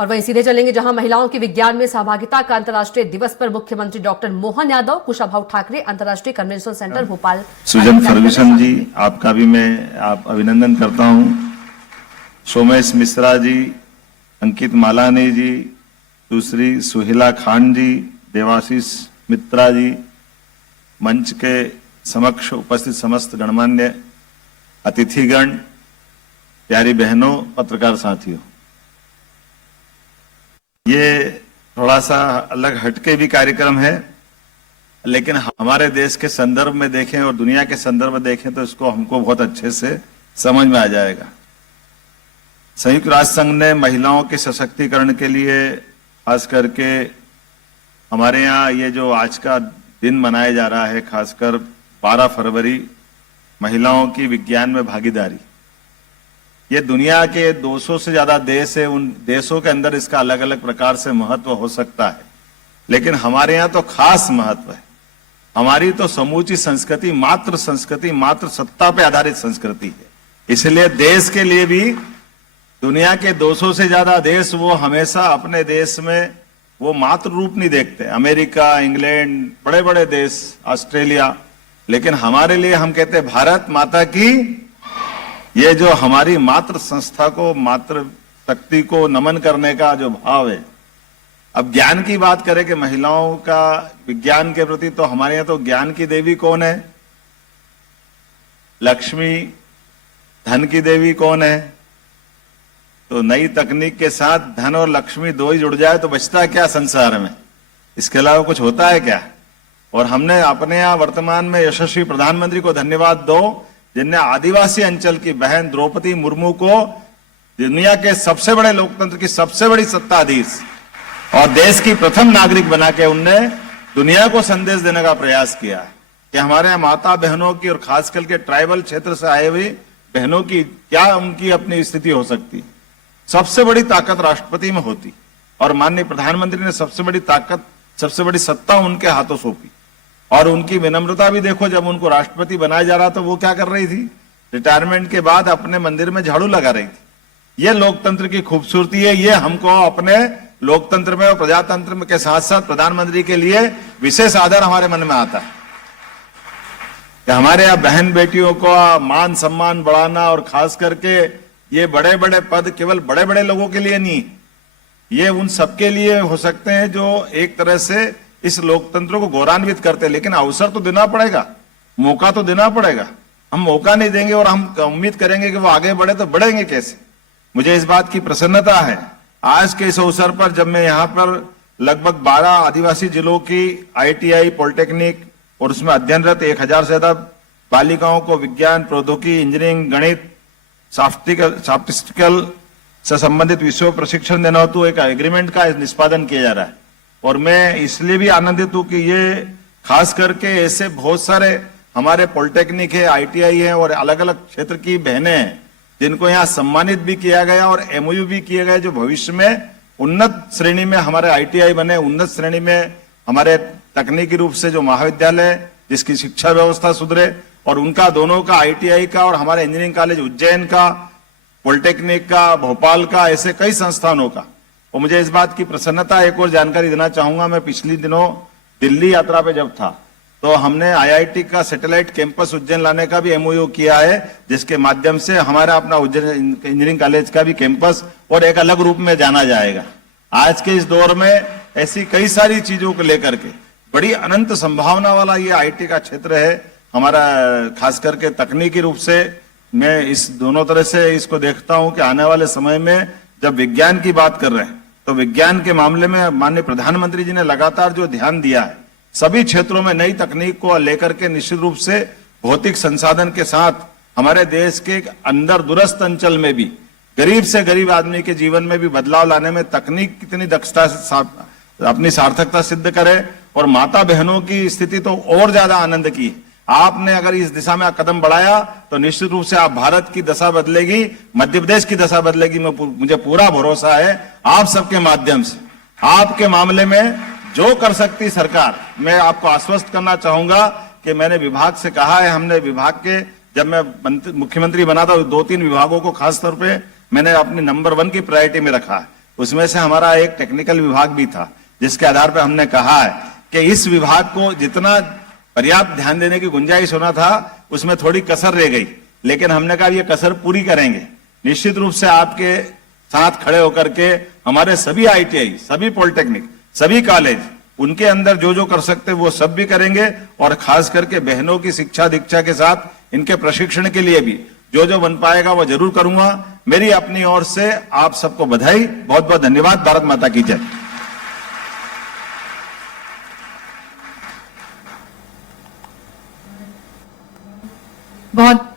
और वहीं सीधे चलेंगे जहां महिलाओं की विज्ञान में सहभागिता का अंतर्राष्ट्रीय दिवस पर मुख्यमंत्री डॉक्टर मोहन यादव, कुशाभाऊ ठाकरे अंतर्राष्ट्रीय कन्वेंशन सेंटर भोपाल। सुजन फर्गुसन जी, आपका भी मैं अभिनंदन करता हूं। सोमेश मिश्रा जी, अंकित मालानी जी, दूसरी सुहेला खान जी, देवाशीष मित्रा जी, मंच के समक्ष उपस्थित समस्त गणमान्य अतिथिगण, प्यारी बहनों, पत्रकार साथियों, ये थोड़ा सा अलग हटके भी कार्यक्रम है, लेकिन हमारे देश के संदर्भ में देखें और दुनिया के संदर्भ में देखें तो इसको हमको बहुत अच्छे से समझ में आ जाएगा। संयुक्त राष्ट्र संघ ने महिलाओं के सशक्तिकरण के लिए खास करके हमारे यहाँ ये जो आज का दिन मनाया जा रहा है, खासकर 12 फरवरी, महिलाओं की विज्ञान में भागीदारी, ये दुनिया के 200 से ज्यादा देश है। उन देशों के अंदर इसका अलग अलग प्रकार से महत्व हो सकता है, लेकिन हमारे यहाँ तो खास महत्व है। हमारी तो समूची संस्कृति मात्र सत्ता पे आधारित संस्कृति है। इसलिए देश के लिए भी दुनिया के 200 से ज्यादा देश वो हमेशा अपने देश में वो मात्र रूप नहीं देखते। अमेरिका, इंग्लैंड, बड़े बड़े देश, ऑस्ट्रेलिया, लेकिन हमारे लिए हम कहते हैं भारत माता की। ये जो हमारी मात्र संस्था को, मात्र शक्ति को नमन करने का जो भाव है। अब ज्ञान की बात करें कि महिलाओं का विज्ञान के प्रति, तो हमारे यहाँ तो ज्ञान की देवी कौन है? लक्ष्मी। धन की देवी कौन है? तो नई तकनीक के साथ धन और लक्ष्मी दो ही जुड़ जाए तो बचता है क्या संसार में? इसके अलावा कुछ होता है क्या? और हमने अपने यहाँ वर्तमान में यशस्वी प्रधानमंत्री को धन्यवाद दो, जिनने आदिवासी अंचल की बहन द्रौपदी मुर्मू को दुनिया के सबसे बड़े लोकतंत्र की सबसे बड़ी सत्ताधीश और देश की प्रथम नागरिक बना के उनने दुनिया को संदेश देने का प्रयास किया कि हमारे यहाँ माता बहनों की और खासकर के ट्राइबल क्षेत्र से आए हुए बहनों की क्या उनकी अपनी स्थिति हो सकती। सबसे बड़ी ताकत राष्ट्रपति में होती और माननीय प्रधानमंत्री ने सबसे बड़ी ताकत, सबसे बड़ी सत्ता उनके हाथों सौंपी। और उनकी विनम्रता भी देखो, जब उनको राष्ट्रपति बनाया जा रहा तो वो क्या कर रही थी? रिटायरमेंट के बाद अपने मंदिर में झाड़ू लगा रही थी। ये लोकतंत्र की खूबसूरती है। ये हमको अपने लोकतंत्र में और प्रजातंत्र में के साथ साथ प्रधानमंत्री के लिए विशेष आदर हमारे मन में आता है कि हमारे यहाँ बहन बेटियों को मान सम्मान बढ़ाना, और खास करके ये बड़े बड़े पद केवल बड़े बड़े लोगों के लिए नहीं, ये उन सबके लिए हो सकते हैं जो एक तरह से इस लोकतंत्र को गौरवान्वित करते हैं। लेकिन अवसर तो देना पड़ेगा, मौका तो देना पड़ेगा। हम मौका नहीं देंगे और हम उम्मीद करेंगे कि वो आगे बढ़े, तो बढ़ेंगे कैसे? मुझे इस बात की प्रसन्नता है आज के इस अवसर पर, जब मैं यहाँ पर लगभग 12 आदिवासी जिलों की ITI, पॉलिटेक्निक और उसमें अध्ययनरत 1000 से ज्यादा बालिकाओं को विज्ञान, प्रौद्योगिकी, इंजीनियरिंग, गणित, सॉफ्टिस्टिकल से संबंधित विषयों प्रशिक्षण देना हो, तो एक एग्रीमेंट का निष्पादन किया जा रहा है। और मैं इसलिए भी आनंदित हूं कि ये खास करके ऐसे बहुत सारे हमारे पॉलिटेक्निक है, ITI है और अलग अलग क्षेत्र की बहनें हैं जिनको यहाँ सम्मानित भी किया गया और MOU भी किए गए, जो भविष्य में उन्नत श्रेणी में हमारे ITI बने, उन्नत श्रेणी में हमारे तकनीकी रूप से जो महाविद्यालय, जिसकी शिक्षा व्यवस्था सुधरे, और उनका दोनों का ITI का और हमारे इंजीनियरिंग कॉलेज उज्जैन का, पॉलिटेक्निक का, भोपाल का, ऐसे कई संस्थानों का। और मुझे इस बात की प्रसन्नता, एक और जानकारी देना चाहूंगा। मैं पिछले दिनों दिल्ली यात्रा पे जब था तो हमने IIT का सैटेलाइट कैंपस उज्जैन लाने का भी MOU किया है, जिसके माध्यम से हमारा अपना उज्जैन इंजीनियरिंग कॉलेज का भी कैंपस और एक अलग रूप में जाना जाएगा। आज के इस दौर में ऐसी कई सारी चीजों को लेकर के बड़ी अनंत संभावना वाला ये IT का क्षेत्र है हमारा। खास करके तकनीकी रूप से मैं इस दोनों तरह से इसको देखता हूं कि आने वाले समय में जब विज्ञान की बात कर रहे हैं तो विज्ञान के मामले में माननीय प्रधानमंत्री जी ने लगातार जो ध्यान दिया है, सभी क्षेत्रों में नई तकनीक को लेकर के निश्चित रूप से भौतिक संसाधन के साथ हमारे देश के अंदर दूरस्थ अंचल में भी गरीब से गरीब आदमी के जीवन में भी बदलाव लाने में तकनीक कितनी दक्षता से अपनी सार्थकता सिद्ध करे। और माता बहनों की स्थिति तो और ज्यादा आनंद की है। आपने अगर इस दिशा में कदम बढ़ाया तो निश्चित रूप से आप भारत की दशा बदलेगी, मध्य प्रदेश की दशा बदलेगी। मुझे पूरा भरोसा है आप सबके माध्यम से। आपके मामले में जो कर सकती सरकार, मैं आपको आश्वस्त करना चाहूंगा कि मैंने विभाग से कहा है, हमने विभाग के, जब मैं मुख्यमंत्री बना था 2-3 विभागों को खास तौर पे मैंने अपनी नंबर 1 की प्रायोरिटी में रखा है उसमें से हमारा एक टेक्निकल विभाग भी था, जिसके आधार पर हमने कहा है कि इस विभाग को जितना पर्याप्त ध्यान देने की गुंजाइश होना था उसमें थोड़ी कसर रह गई, लेकिन हमने कहा ये कसर पूरी करेंगे। निश्चित रूप से आपके साथ खड़े होकर के हमारे सभी ITI, सभी पॉलिटेक्निक, सभी कॉलेज, उनके अंदर जो जो कर सकते वो सब भी करेंगे, और खास करके बहनों की शिक्षा दीक्षा के साथ इनके प्रशिक्षण के लिए भी जो जो बन पाएगा वो जरूर करूंगा। मेरी अपनी ओर से आप सबको बधाई, बहुत बहुत धन्यवाद। भारत माता की जय। बहुत